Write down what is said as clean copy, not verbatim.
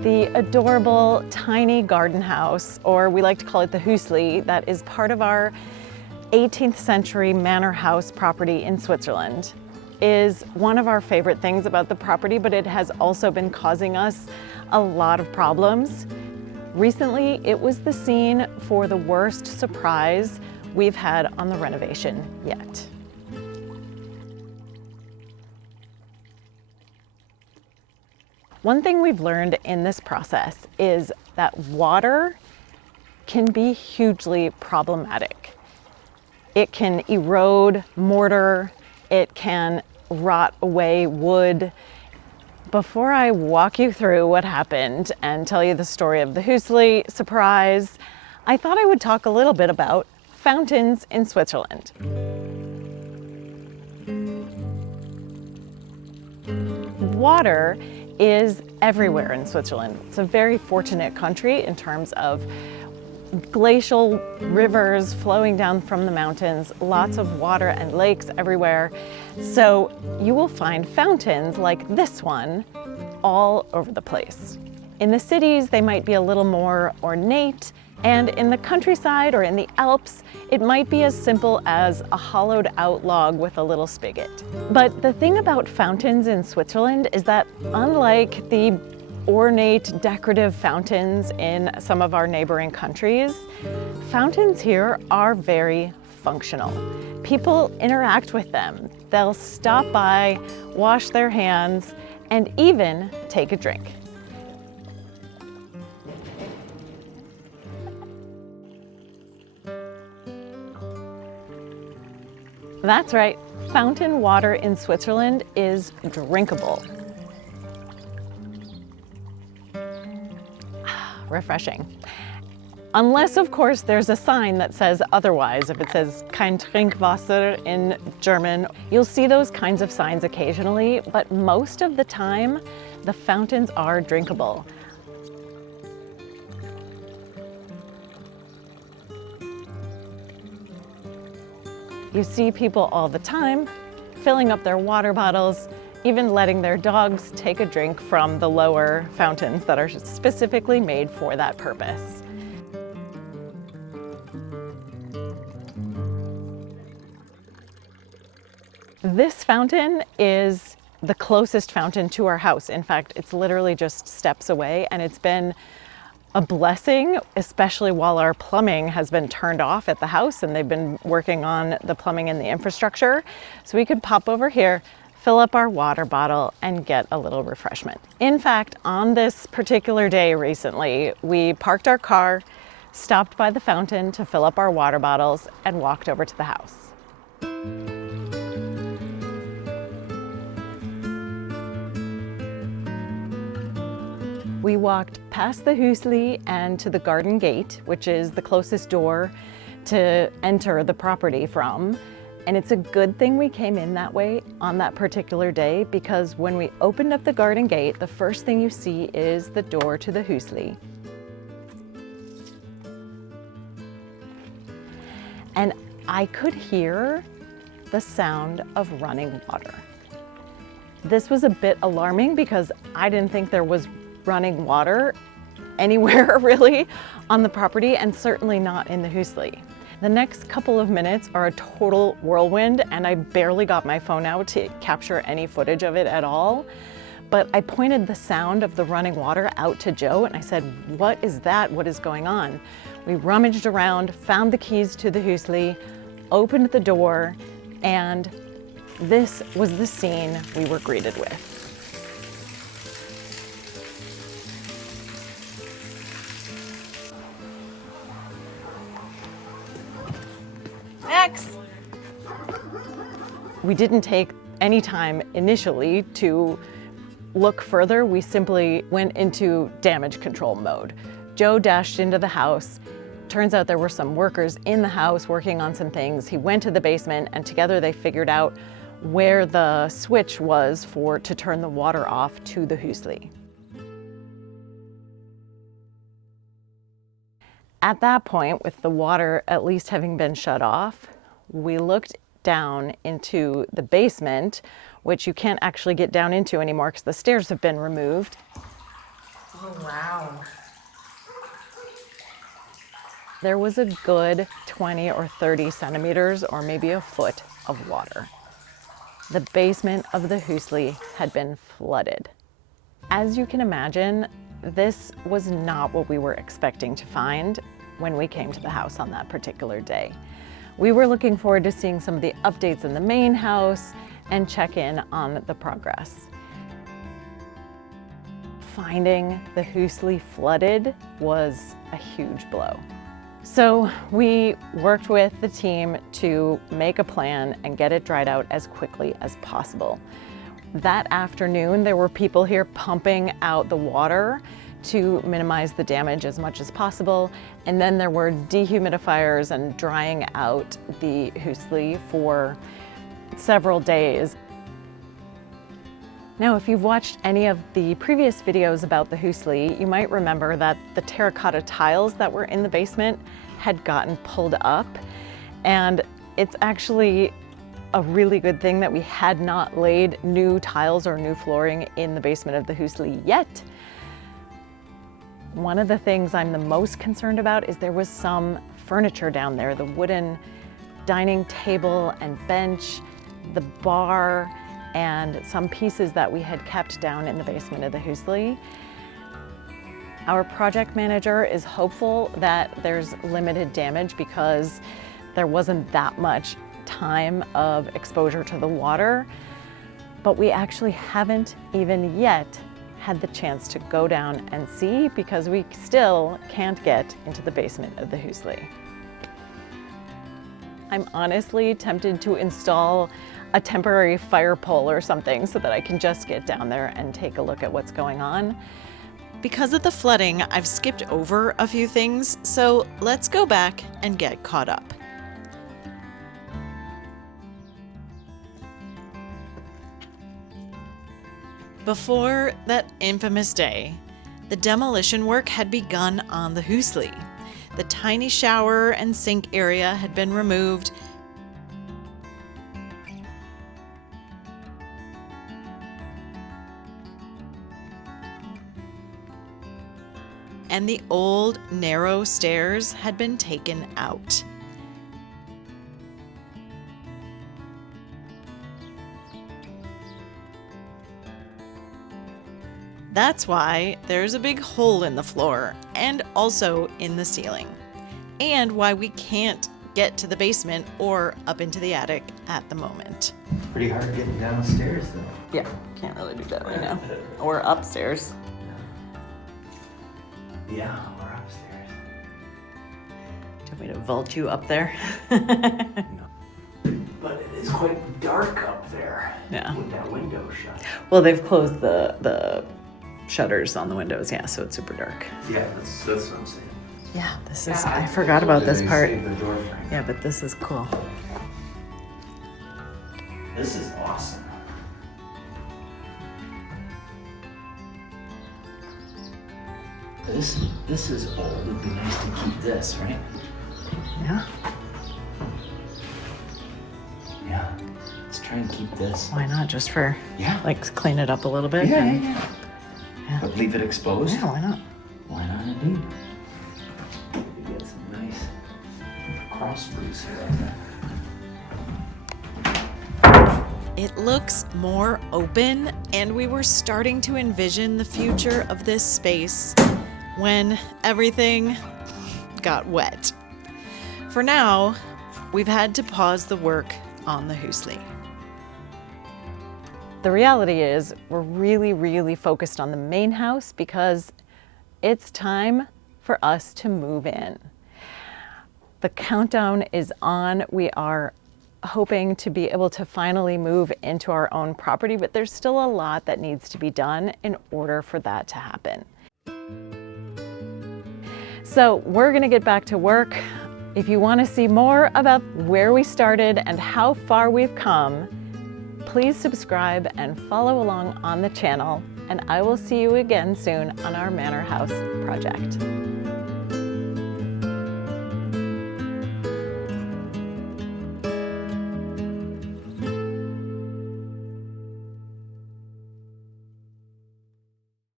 The adorable tiny garden house, or we like to call it the hüsli, that is part of our 18th century manor house property in Switzerland, is one of our favorite things about the property, but it has also been causing us a lot of problems. Recently, it was the scene for the worst surprise we've had on the renovation yet. One thing we've learned in this process is that water can be hugely problematic. It can erode mortar, it can rot away wood. Before I walk you through what happened and tell you the story of the Hüsli surprise, I thought I would talk a little bit about fountains in Switzerland. Water is everywhere in Switzerland. It's a very fortunate country in terms of glacial rivers flowing down from the mountains, lots of water and lakes everywhere. So you will find fountains like this one all over the place. In the cities, they might be a little more ornate, and in the countryside or in the Alps, it might be as simple as a hollowed out log with a little spigot. But the thing about fountains in Switzerland is that unlike the ornate decorative fountains in some of our neighboring countries, fountains here are very functional. People interact with them. They'll stop by, wash their hands, and even take a drink. That's right, fountain water in Switzerland is drinkable. Refreshing. Unless, of course, there's a sign that says otherwise. If it says kein Trinkwasser in German, you'll see those kinds of signs occasionally, but most of the time, the fountains are drinkable. You see people all the time filling up their water bottles, even letting their dogs take a drink from the lower fountains that are specifically made for that purpose. This fountain is the closest fountain to our house. In fact, it's literally just steps away, and it's been a blessing, especially while our plumbing has been turned off at the house and they've been working on the plumbing and the infrastructure. So we could pop over here, fill up our water bottle, and get a little refreshment. In fact, on this particular day recently, we parked our car, stopped by the fountain to fill up our water bottles, and walked over to the house. We walked past the Hüsli and to the garden gate, which is the closest door to enter the property from. And it's a good thing we came in that way on that particular day, because when we opened up the garden gate, the first thing you see is the door to the Hüsli. And I could hear the sound of running water. This was a bit alarming because I didn't think there was running water anywhere really on the property, and certainly not in the Hüsli. The next couple of minutes are a total whirlwind, and I barely got my phone out to capture any footage of it at all. But I pointed the sound of the running water out to Joe and I said, "What is that? What is going on?" We rummaged around, found the keys to the Hüsli, opened the door, and this was the scene we were greeted with. We didn't take any time initially to look further. We simply went into damage control mode. Joe dashed into the house. Turns out there were some workers in the house working on some things. He went to the basement, and together they figured out where the switch was to turn the water off to the Hüsli. At that point, with the water at least having been shut off, we looked down into the basement, which you can't actually get down into anymore because the stairs have been removed. Oh, wow. There was a good 20 or 30 centimeters or maybe a foot of water. The basement of the Hüsli had been flooded. As you can imagine, this was not what we were expecting to find when we came to the house on that particular day. We were looking forward to seeing some of the updates in the main house and check in on the progress. Finding the Hüsli flooded was a huge blow. So we worked with the team to make a plan and get it dried out as quickly as possible. That afternoon, there were people here pumping out the water to minimize the damage as much as possible. And then there were dehumidifiers and drying out the Hüsli for several days. Now, if you've watched any of the previous videos about the Hüsli, you might remember that the terracotta tiles that were in the basement had gotten pulled up. And it's actually a really good thing that we had not laid new tiles or new flooring in the basement of the Hüsli yet. One of the things I'm the most concerned about is there was some furniture down there, the wooden dining table and bench, the bar, and some pieces that we had kept down in the basement of the Hüsli. Our project manager is hopeful that there's limited damage because there wasn't that much time of exposure to the water, but we actually haven't even yet had the chance to go down and see because we still can't get into the basement of the Hüsli. I'm honestly tempted to install a temporary fire pole or something so that I can just get down there and take a look at what's going on. Because of the flooding, I've skipped over a few things, so let's go back and get caught up. Before that infamous day, the demolition work had begun on the Hüsli. The tiny shower and sink area had been removed. And the old narrow stairs had been taken out. That's why there's a big hole in the floor and also in the ceiling, and why we can't get to the basement or up into the attic at the moment. Pretty hard getting downstairs though. Yeah, can't really do that right now. Or upstairs. Yeah, or upstairs. Do you want me to vault you up there? No. But it is quite dark up there. Yeah. With that window shut. Well, they've closed the shutters on the windows, yeah, so it's super dark. Yeah, that's what I'm saying. Yeah, this is, I forgot about this They part. saved the door frame. Yeah, but this is cool. This is awesome. This is old. It'd be nice to keep this, right? Yeah, Yeah. Let's try and keep this. why not? Just for, Yeah. like, clean it up a little bit. Yeah, and- yeah, yeah. Yeah. But leave it exposed? Yeah, why not? Why not indeed? We get some nice cross roofs here. It looks more open, and we were starting to envision the future of this space when everything got wet. For now, we've had to pause the work on the Hüsli. The reality is we're really focused on the main house because it's time for us to move in. The countdown is on. We are hoping to be able to finally move into our own property, but there's still a lot that needs to be done in order for that to happen. So we're gonna get back to work. If you wanna see more about where we started and how far we've come, please subscribe and follow along on the channel, and I will see you again soon on our Manor House project.